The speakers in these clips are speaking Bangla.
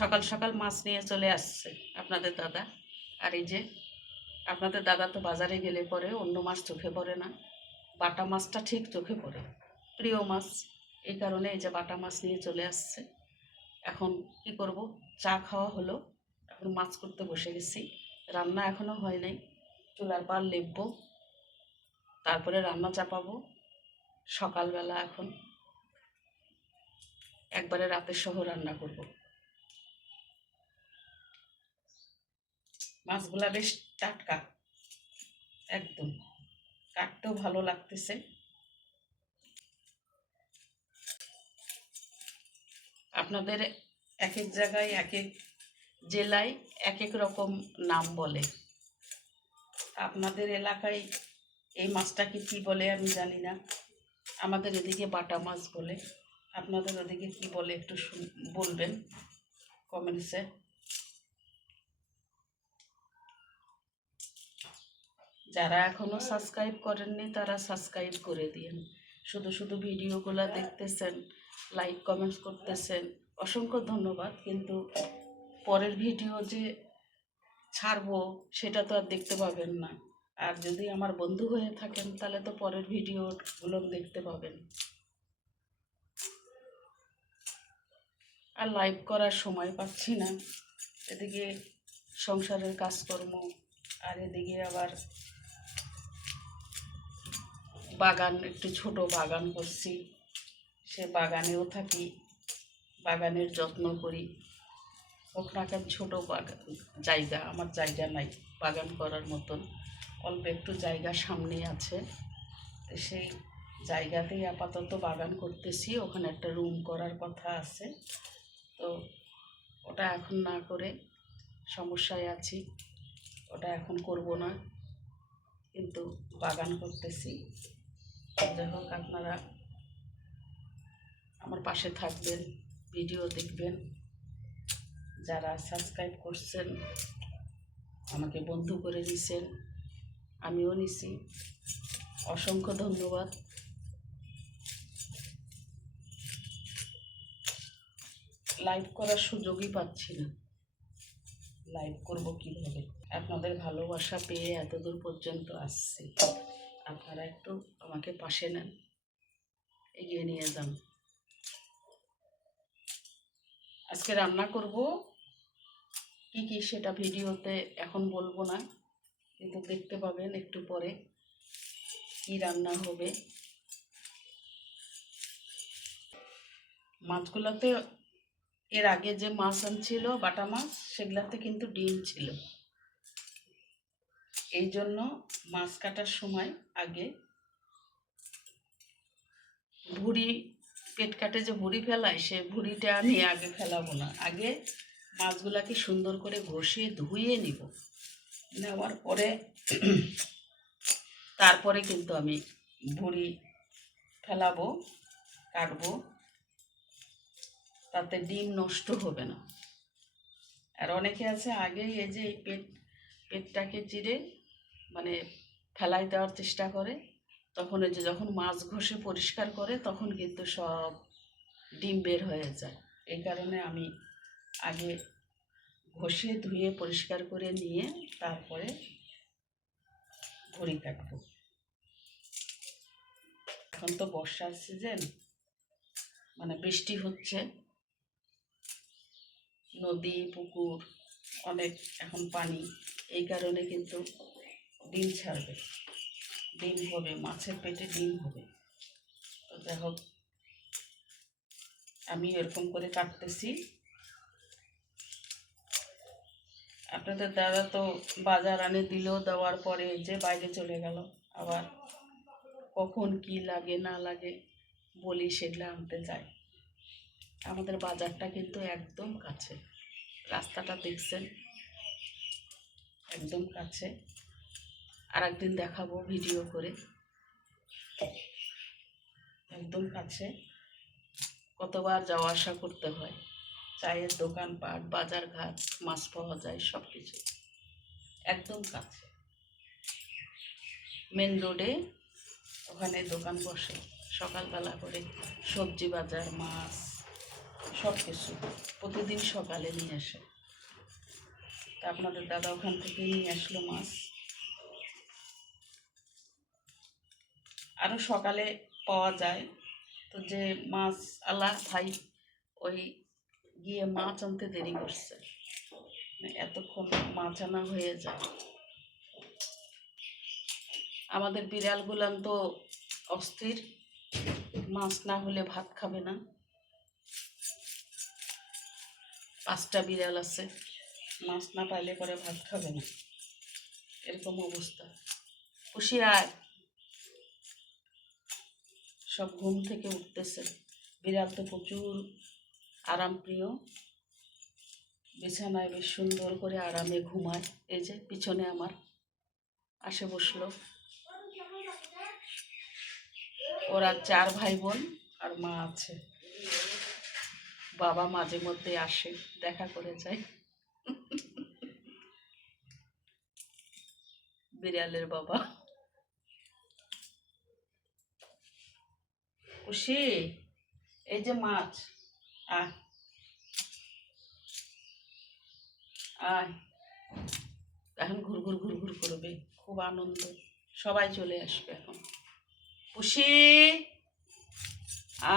সকাল সকাল মাছ নিয়ে চলে আসছে আপনাদের দাদা। আর এই যে আপনাদের দাদা তো বাজারে গেলে পরে অন্য মাছ চোখে পড়ে না, বাটা মাছটা ঠিক চোখে পড়ে, প্রিয় মাছ। এই কারণে এই যে বাটা মাছ নিয়ে চলে আসছে। এখন কি করব, চা খাওয়া হলো, এখন মাছ করতে বসে গেছি। রান্না এখনও হয় নাই, চুলার পাল লেপবো, তারপরে রান্না চাপাবো। সকালবেলা এখন একবারে রাতের সহ রান্না করব। মাছগুলা বেশ টাটকা, একদম কাটতেও ভালো লাগতেছে। আপনাদের এক এক জায়গায় এক এক জেলায় এক এক রকম নাম বলে। আপনাদের এলাকায় এই মাছটাকে কী বলে আমি জানি না। আমাদের এদিকে বাটা মাছ বলে। আপনাদের ওদিকে কী বলে একটু বলবেন কমেন্টসে। যারা এখনও সাবস্ক্রাইব করেননি তারা সাবস্ক্রাইব করে দিন। শুধু শুধু ভিডিওগুলো দেখতেছেন, লাইক কমেন্টস করতেছেন, অসংখ্য ধন্যবাদ। কিন্তু পরের ভিডিও যে ছাড়বো সেটা তো আর দেখতে পাবেন না। আর যদি আমার বন্ধু হয়ে থাকেন তাহলে তো পরের ভিডিওগুলো দেখতে পাবেন। আর লাইভ করার সময় পাচ্ছি না, এদিকে সংসারের কাজকর্ম, আর এদিকে আবার বাগান, একটু ছোট বাগান করছি, সে বাগানেও থাকি, বাগানের যত্ন করি। হোক না কেন ছোটো বাগান, জায়গা আমার জায়গা নাই বাগান করার মতন, অল্প একটু জায়গা সামনে আছে, সেই জায়গাতেই আপাতত বাগান করতেছি। ওখানে একটা রুম করার কথা আছে, তো ওটা এখন না করে সমস্যায় আছি, ওটা এখন করব না, কিন্তু বাগান করতেছি। যাই হোক, আপনারা আমার পাশে থাকবেন, ভিডিও দেখবেন। যারা সাবস্ক্রাইব করছেন, আমাকে বন্ধু করে দিয়েছেন, আমিও নিছি, অসংখ্য ধন্যবাদ। লাইভ করার সুযোগই পাচ্ছি না, লাইভ করব কীভাবে? আপনাদের ভালোবাসা পেয়ে এতদূর পর্যন্ত আসছে, আপনারা একটু আমাকে পাশে নেন, এগিয়ে নিয়ে যান। আজকে রান্না করব কি কি সেটা ভিডিওতে এখন বলবো না, কিন্তু দেখতে পাবেন একটু পরে কি রান্না হবে। মাছগুলোতে এর আগে যে মাছ আনছিল বাটা মাছ, সেগুলাতে কিন্তু ডিম ছিল। এই জন্য মাছ কাটার সময় আগে ভুঁড়ি, পেট কাটে যে ভুঁড়ি ফেলায়, সে ভুঁড়িটা আমি আগে ফেলাবো না। আগে মাছগুলাকে সুন্দর করে ঘষে ধুয়ে নিব, নেওয়ার পরে তারপরে কিন্তু আমি ভুঁড়ি ফেলাবো, কাটবো, তাতে ডিম নষ্ট হবে না। আর অনেকে আছে আগে এই যে এই পেটটাকে চিরে মানে ফেলাই দেওয়ার চেষ্টা করে, তখন এই যে যখন মাছ ঘষে পরিষ্কার করে তখন কিন্তু সব ডিম বের হয়ে যায়। এই কারণে আমি আগে ঘষে ধুয়ে পরিষ্কার করে নিয়ে তারপরে ভুঁড়ি কাটবো। এখন তো বর্ষার সিজন, মানে বৃষ্টি হচ্ছে, নদী পুকুর অনেক এখন পানি, এই কারণে কিন্তু ডিম ছাড়বে, ডিম হবে, মাছের পেটে ডিম হবে। তো যাই হোক, আমি এরকম করে কাটতেছি। আপনাদের দাদা তো বাজার আনে দিলেও দেওয়ার পরে যে বাইরে চলে গেল, আবার কখন কি লাগে না লাগে বলি সেগুলো আনতে যায়। আমাদের বাজারটা কিন্তু একদম কাছে, রাস্তাটা দেখছেন, একদম কাছে। আর একদিন দেখাবো ভিডিও করে, একদম কাছে, কতবার যাওয়া আসা করতে হয়। চায়ের দোকানপাট, বাজার ঘাট, মাছ পাওয়া যায়, সব কিছু একদম কাছে। মেন রোডে ওখানে দোকান বসে, সকালবেলা করে সবজি বাজার, মাছ সব কিছু প্রতিদিন সকালে নিয়ে আসে। তা আপনাদের দাদা ওখান থেকে নিয়ে আসলো মাছ। আরও সকালে পাওয়া যায়, তো যে মাছ আলা ভাই ওই গিয়ে মাছ আনতে দেরি করছে, এতক্ষণ মাছ আনা হয়ে যায়। আমাদের বিড়ালগুলান তো অস্থির, মাছ না হলে ভাত খাবে না। 5টা বিড়াল আছে, মাছ না পাইলে পরে ভাত খাবে না, এরকম অবস্থা। খুশি আয়, সব ঘুম থেকে উঠতেছে। বিড়াল তো প্রচুর আরাম প্রিয়, বিছানায় বেশ সুন্দর করে আরামে ঘুমায়। এই যে পিছনে আমার আসে বসলো। ওরা 4 ভাই বোন আর মা আছে। বাবা মাঝে মধ্যে আসে, দেখা করে যায়। বিড়ালের বাবা। খুশি, এই যে মাছ, আয় আয়, এখন ঘুর ঘুর ঘুর ঘুর করবে, খুব আনন্দ, সবাই চলে আসবে এখন। খুশি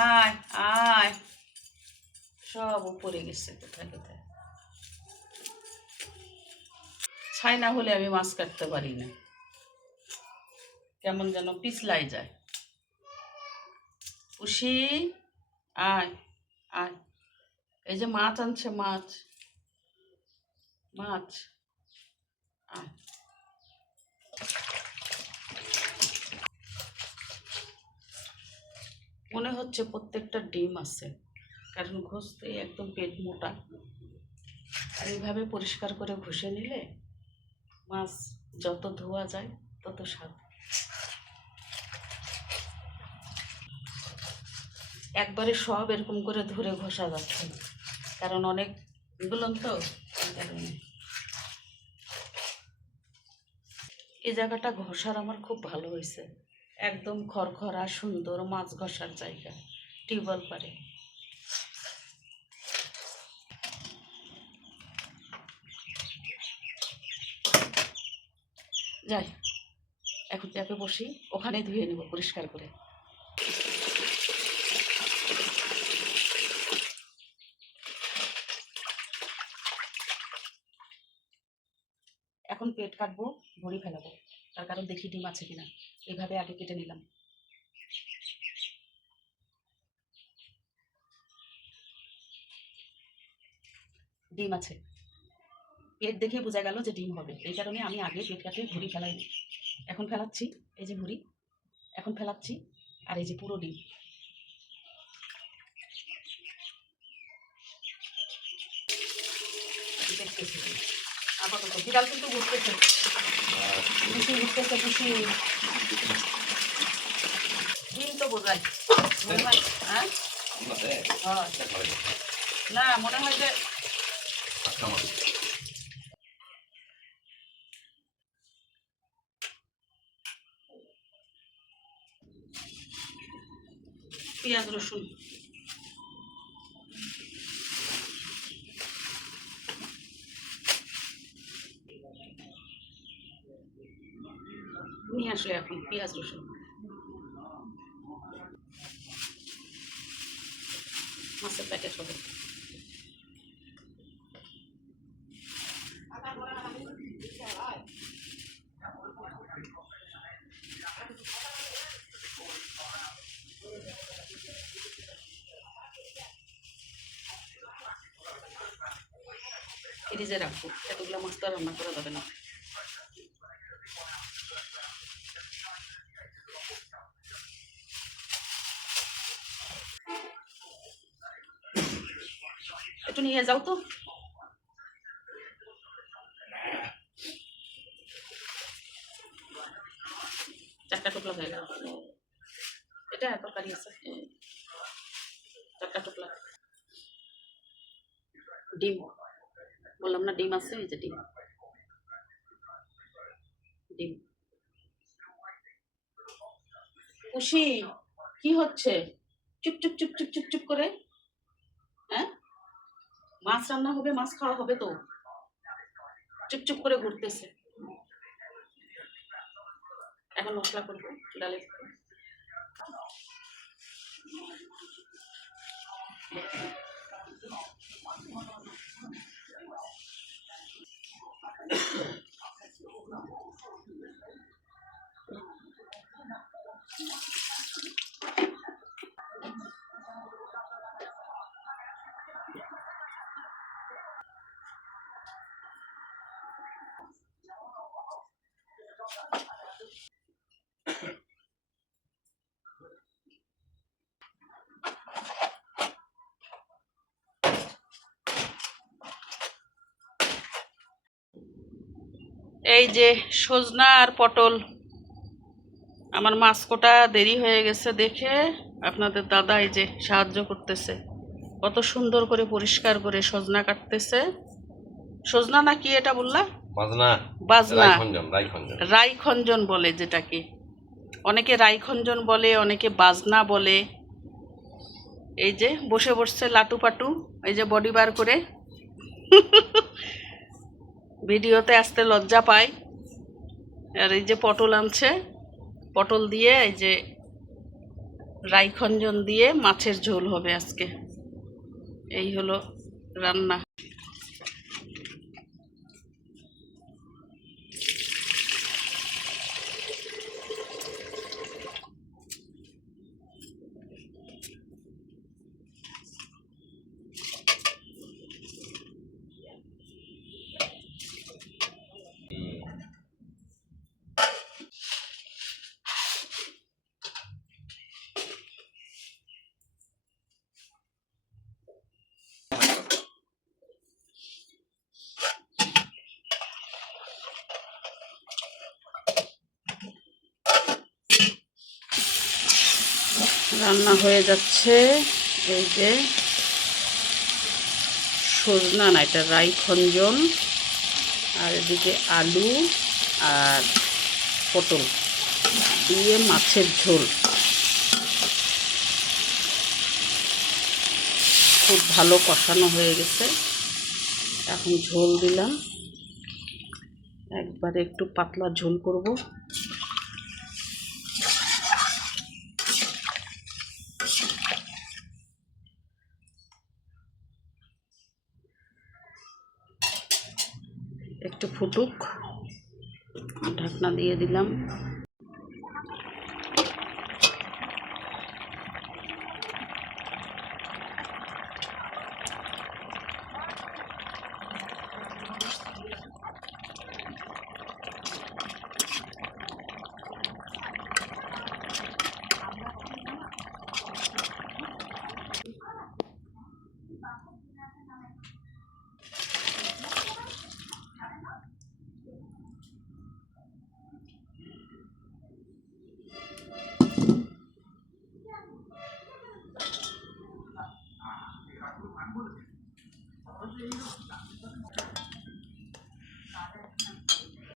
আয় আয়, সব উপরে গেছে কোথায় কোথায়। ছাই না হলে আমি মাছ কাটতে পারি না, কেমন যেন পিছলাই যায়। খুশি আয় আয়, এই যে মাছ আনছে, মাছ মাছ, আয়। মনে হচ্ছে প্রত্যেকটা ডিম আছে, কারণ ঘষতে একদম পেট মোটা। আর এইভাবে পরিষ্কার করে ঘষে নিলে মাছ যত ধোয়া যায় তত স্বাদ। একবারে সব এরকম করে ধরে ঘষা যাচ্ছে না, কারণ অনেকগুলো তো, এই কারণে। এই জায়গাটা ঘষার আমার খুব ভালো হয়েছে, একদম খড়খড়া সুন্দর মাছ ঘষার জায়গা, টিউবওয়েল পারে। যাই, এখন ট্যাপে বসি, ওখানে ধুয়ে নেব পরিষ্কার করে। এখন পেট কাটবো, ভরি ফেলাবো, তার কারণ দেখি ডিম আছে কিনা। এইভাবে আগে কেটে নিলাম। ডিম আছে, পেট দেখে বোঝা গেল যে ডিম হবে, এই কারণে আমি আগে পেট কাটে ভুঁড়ি ফেলাই। এখন ফেলাচ্ছি, এই যে ভুঁড়ি এখন ফেলাচ্ছি, আর এই যে পুরো ডিম। দেখতেছি আপাতত বিড়াল কিন্তু ঘুরতেছে, খুশি ঘুরতেছে, খুশি ডিম তো বোঝাই মনে হয়। হ্যাঁ না, মনে হয় যে পেঁয়াজ রসুন নিয়ে আসলে এখন পেঁয়াজ রসুন মাছের প্যাকেট হবে। ফ্রিজে রাখবো, এতগুলো মাছ তো আর রান্না করা যাবে না। একটু নিয়ে যাও তো। চারটা টুকলা হয়ে গেল, এটা তরকারি আছে, চারটা টুকলা। ডিম বললাম না, ডিম আছে, এই যে ডিম, ডিম। খুশি কি হচ্ছে, চুপ চুপ চুপ চুপ চুপ চুপ করে, হ্যাঁ মাছ রান্না হবে, মাছ খাওয়া হবে তো। চুপচুপ করে ঘুরতেছে। এখন মশলা করবো ডালে। এই যে সজনা আর পটল। আমার মাছ কোটা দেরি হয়ে গেছে দেখে আপনাদের দাদা এই যে সাহায্য করতেছে, কত সুন্দর করে পরিষ্কার করে সজনা কাটতেছে। সজনা না কি এটা বললা? বাজনা। বাজনা, রাইখঞ্জন বলে যেটাকে। অনেকে রাইখঞ্জন বলে, অনেকে বাজনা বলে। এই যে বসে বসছে লাটু পাটু, এই যে বডি বার করে। ভিডিওতে আসতে লজ্জা পায়। আর এই যে পটল আনছে, পটল দিয়ে এই যে রাইখঞ্জন দিয়ে মাছের ঝোল হবে আজকে। এই হলো রান্না। রান্না হয়ে যাচ্ছে। এই যে সজনা না, এটা রাইখঞ্জন, আর এদিকে আলু আর পটল দিয়ে মাছের ঝোল। খুব ভালো কষানো হয়ে গেছে। এখন ঝোল দিলাম, একবারে একটু পাতলা ঝোল করব। একটু ফুটুক, ঢাকনা দিয়ে দিলাম।